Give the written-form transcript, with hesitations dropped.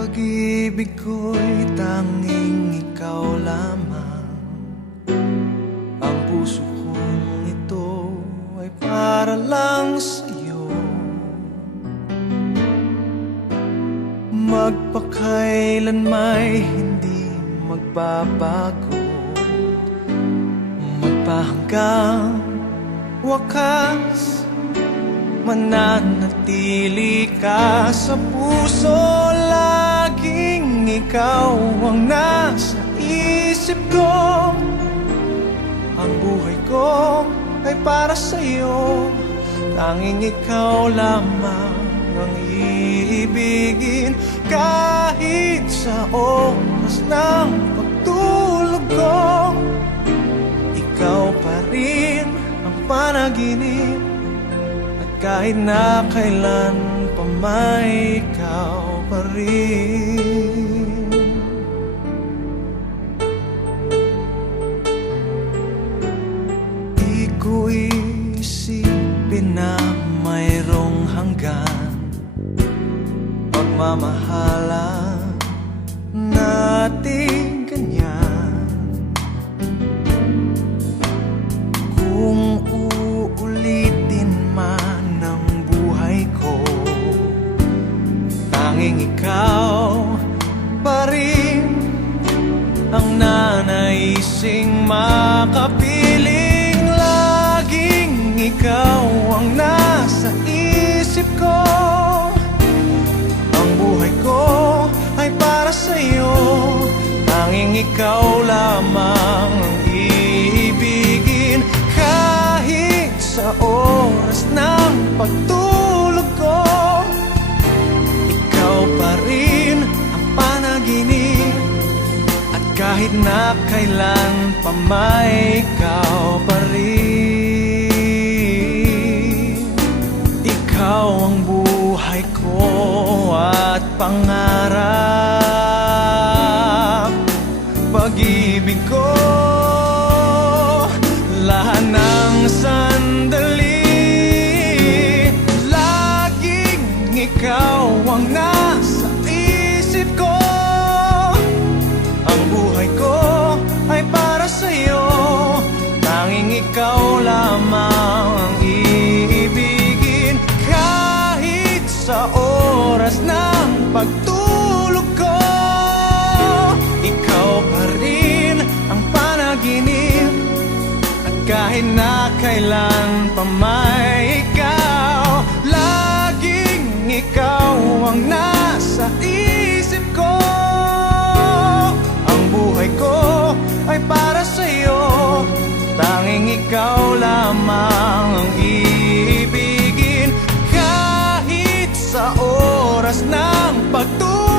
Pag-ibig ko'y tanging ikaw lamang. Ang puso kong ito ay para lang sa'yo. Magpakailan may hindi magbabago, magpahanggang wakas, mananatili ka sa puso. Laging ikaw ang nasa isip ko. Ang buhay ko ay para sa'yo. Tanging ikaw lamang ang iibigin. Kahit sa oras ng pagtulog ko, ikaw pa rin ang panaginip. Kahit na kailan pa may ikaw pa rin. Di ko isipin na mayroong hanggan pagmamahalan natin ganyan. Kung uulitin man tanging ikaw pa rin ang nanaising makapiling. Laging ikaw ang nasa isip ko. Ang buhay ko ay para sa'yo. Tanging ikaw lamang ang iibigin. Kahit sa oras ng pagtulog ko, pa rin ang panaginip. At kahit na kailan pa may ikaw pa rin. Ikaw ang buhay ko at pangarap. Pag-ibig ko, lahat ng sandali. Laging ikaw ang nasa isip ko. Ang buhay ko ay para sa'yo. Tanging ikaw lamang ang iibigin. Kahit sa oras ng pagtulog ko, ikaw pa rin ang panaginip. At kahit na kailan pa may ikaw, ikaw ang nasa isip ko. Ang buhay ko ay para sa'yo. Tanging ikaw lamang ang iibigin. Kahit sa oras ng pagtulog